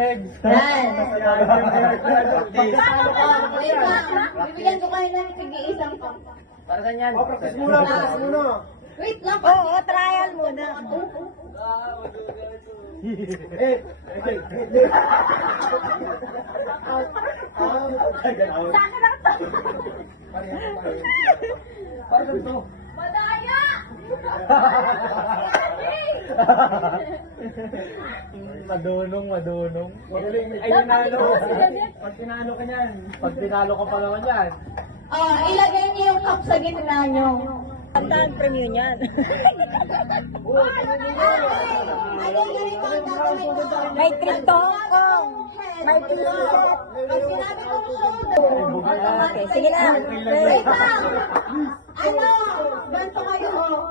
Yan. Wait lang. Bibigyan ko kayo ng tig-iisang cup. Para saan yan? Practice muna, practice muna. Wait lang. Oo, trial muna. Saan lang to? Para ganito. Madaya! Madunong. Magaling. Ay, tinalo. Pag tinalo ka yan. Pag tinalo ka pa naman yan. Ilagay niyo yung cup sa gitna niyo. Ang premium niyan. Ano ganito ang gagawin mo? May trip to Hong Kong. May trip to Pag sinabi kong shoulder, Okay, sige na. wait lang! Ano? Ganito kayo, oh.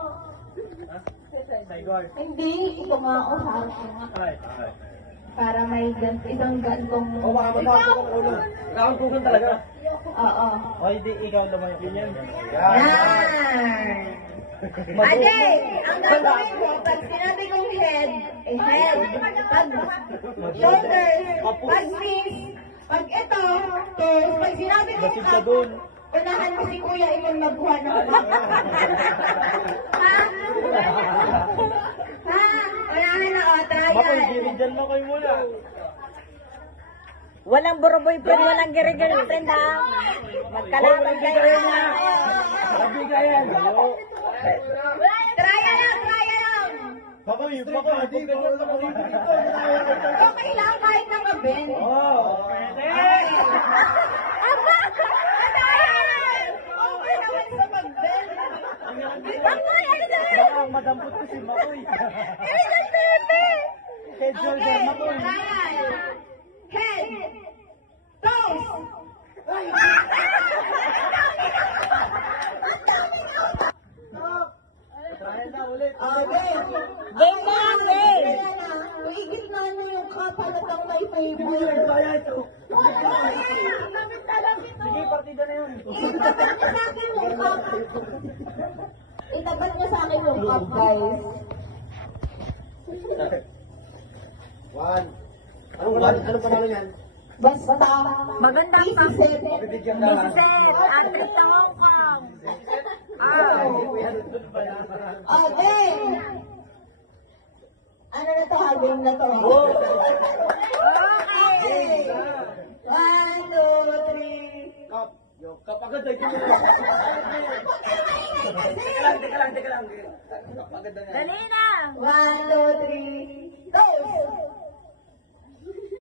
Saigor. Hindi, ito nga ako sa akin. Ay. Para may isang gantong... O baka matapos ang ulo. Nakakugan talaga. Oo. O, hindi ikaw lumayo. Yan. Yan! Ate, ang gagawin mo, pag sinabi kong head, head. Pag shoulders, pag knees, pag ito, toes, pag sinabi kong Basig ka dun. unahan mo si Kuya Imon magbuha ng cup. Ha? Ha? Unahan na, Makoy, trial. giri dyan Makoy muna. Walang buro-boyfriend, walang giri-girlfriend ha. Magkalaban kayo na. Nabigayan. Trial lang, trial lang. Makoy, hindi ganyan na Makoy. Okay lang, kahit nakabend. Oo. Pwede. Okay naman sa mag-bend. Baka madampot ko si Makoy. Head shoulder, Okay, Makoy. trial. Head. Toes. Trial na ulit. Okay. Game na yan, game. Kaya na, uigit na nyo yung cup halatang may favor. Kaya ito. Sige, partida na yun. Itapat niya sa akin yung cup. Itapat niya sa akin yung cup, guys. One. Anong panalo yan? Basta. Magandang Easy set. Bibigyan na lang. set. At trip to Hong Kong. Okay. Ano na to? Game na to. Okay. 1, 2, 3. Kap. Yo, kap agad ay. Teka lang. Kap agad na yan. Dali na. 1, 2, 3. Go!